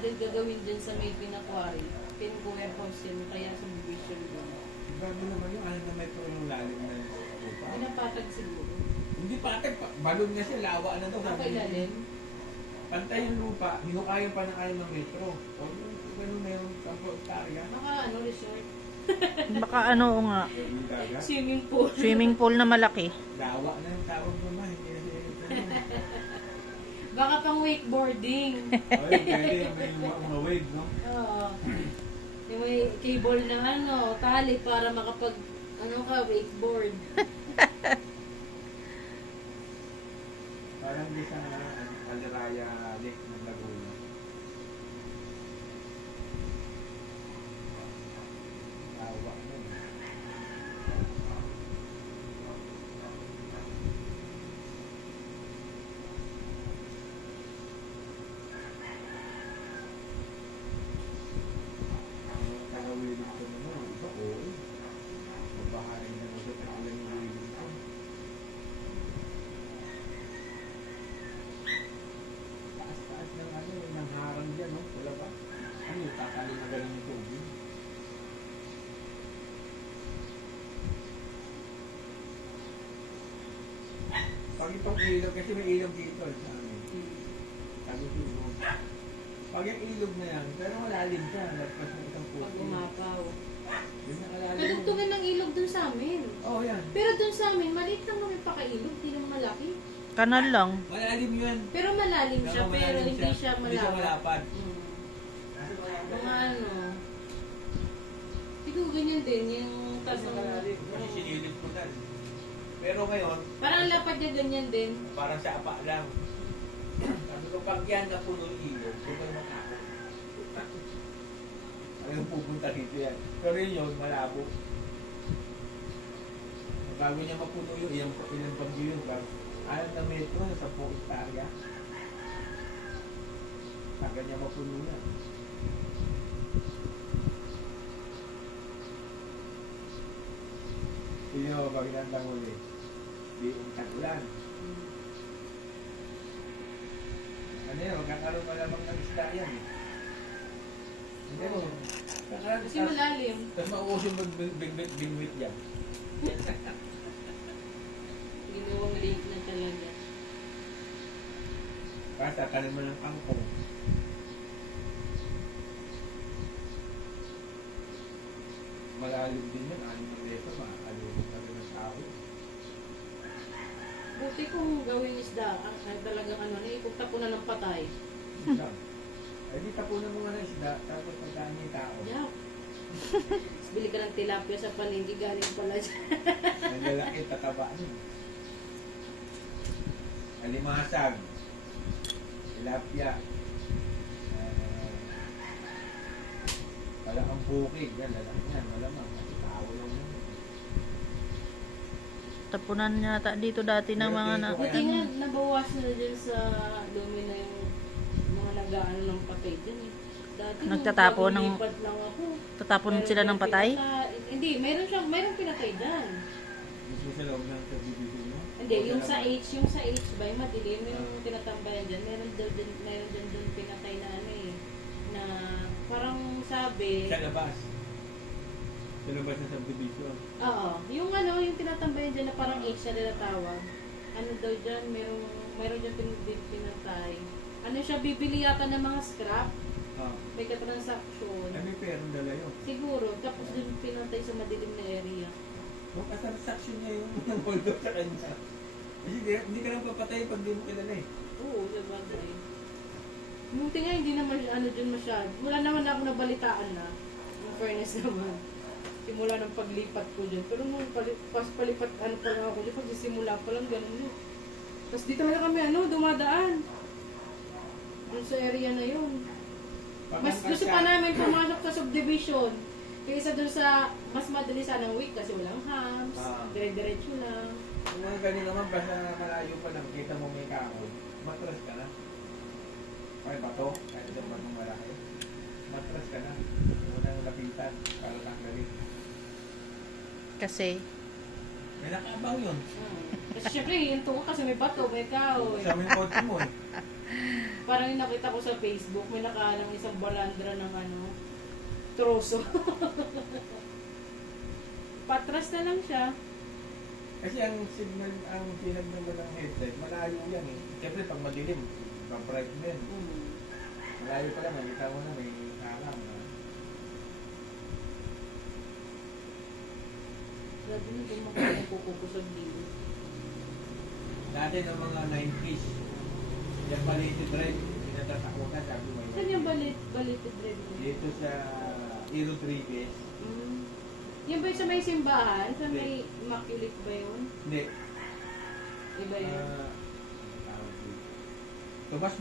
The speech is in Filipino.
gagawin dyan sa may pinakwari. Warehouse yan, kaya subdivision doon. Bago naman yung ano na may yung lalim na lupa. Pinapatag siguro. Hindi patag, balon nga siya, lawa na daw. Ako ilalim. Pantay yung lupa, hinukayan pa ng ayaw ng metro. O yung ganun meron kampo hektarya. Baka ano, resort. Baka ano nga. Yung dagat. Swimming pool. Swimming pool na malaki. Lawa na yung tawag naman, hindi na siya. Baka pang wakeboarding. Ay, pwede yung may mga wave, no? Oo. Yung may cable na ano, tali para makapag, ano ka, wakeboard. Parang di sa Aliraya Lake ng Laguna. Lawa na yun. Nakawilid ko naman, iba oo. Mabahain na sa tagilan yung wilid ko. Taas-taas ng ano, ng harang dyan, no? Wala ba? Ano yung tatali na galing yung tubig? Pag itong ilog, kasi may ilog dito sa amin. Sabi ko, pag yung ilog na yan, pero malalim siya, lagpas ng isang puso. Pag umapaw. Yun ang alalim. Kadugtungan ng ilog dun sa amin. Oo, yan. Pero dun sa amin, maliit lang kami pakailog, di naman malaki. Kanal lang. Malalim yun. Pero malalim siya, pero Malalim hindi siya Hindi siya malapad. malapad. Mga ano, siguro ganyan din, yung Kasi tasong, malalim. Kasi sinilip ko na. Pero ngayon, parang ang lapad niya ganyan din. parang sa apa lang. Sabi ko, pag yan na puno yung ilog, huwag ka naman ako. Ano pupunta dito yan? Pero yun, malabo. Bago niya mapuno yung ilang pagyo yun, alam na metro sa 10 hektarya. Bago niya mapuno yan. Hindi mo mabagyan lang ulit. Di yung tagulan. Ano yun, magkakaroon pa lamang ng isda yan eh. Hindi mo. Kasi malalim. Tapos mauus yung bingwit yan. Ginawang lake na talaga. Kasi tatanim mo ng kangkong. Malalim din yun, 6 metro, makakalubog na rin ang tao. Buti kung gawin isda, ay talagang ano, ipagtapunan ng patay. Isda. Ay di tapunan mo nga ng isda, tapos pagkaan yung tao. Yeah. Tapos bili ka ng tilapia sa palengke, galing pala dyan. Ang lalaki, tataba nun. Alimasag. Tilapia. Wala kang bukid. Yan, lalaki yan. Malamang. Kasi tao lang yun. Tapunan yata dito dati ng mga na... Buti nga, nabawasan na dyan sa dumi na yung mga nag-ano ng patay dyan eh. Dati Nagtatapon ng- lipat lang ako. Tatapon Meron sila ng siyang patay? Hindi, mayroong pinatay dyan. Gusto sa loob ng subdivision mo? Hindi, yung sa H ba, yung madilim, yung tinatambayan dyan, meron dyan doon pinatay na ano eh, na parang sabi, Sa labas. Sa labas ng subdivision. oo, yung ano, yung tinatambayan dyan na parang H na tinatawag, ano daw dyan, meron dyan pinatay. Ano siya, bibili yata ng mga scrap, Ah. may katransaksyon. Ay, may perang dala yun. Siguro, tapos dun pinatay sa madilim na area. Kung kasarsaksyon niya yung moldo sa kanya. Kasi hindi ka lang papatay pag di mo kilala eh. Oo, sabagay. Buti nga hindi naman ano dyan masyado. Wala naman ako nabalitaan na. In fairness naman. Simula ng paglipat ko dyan. Pero nung palipat, ano pa lang ako dyan, pagsisimula pa lang ganun yun. Tapos di talaga kami dumadaan. Dun sa area na yun. Mas gusto pa namin pumasok sa subdivision. Kaysa dun sa mas madali sanang week kasi walang hams, dire-diretso lang. Kung mga ganun naman, basta malayo pa lang, kita mo may kahoy, matras ka na. Ay, bato, kahit ito batong malaki. Matras ka na. Huwag mo nang lapitan, para tanggalin. Kasi, May nakabaw yun. Kasi syempre, yung tungo kasi may bato, may kahoy. Sa amin kotse mo eh. Parang yung nakita ko sa Facebook, may nakaalang isang balandra ng ano, troso. Patras na lang siya. Kasi ang signal mo ng headlight, malayo yan eh. Siyempre pag madilim, pag-bright mo yan. Malayo pa lang, nakita mo na may halang. Grabe na bumakit yung kuko ko sa dito. Dati ng mga 90s, yung Balete Drive, pinatatakutan, sabi mo Saan yung balited red? dito sa E. Rodriguez. Yung ba yung sa may simbahan? Sa may Immaculate ba yun? Hindi. Iba yun? Tomas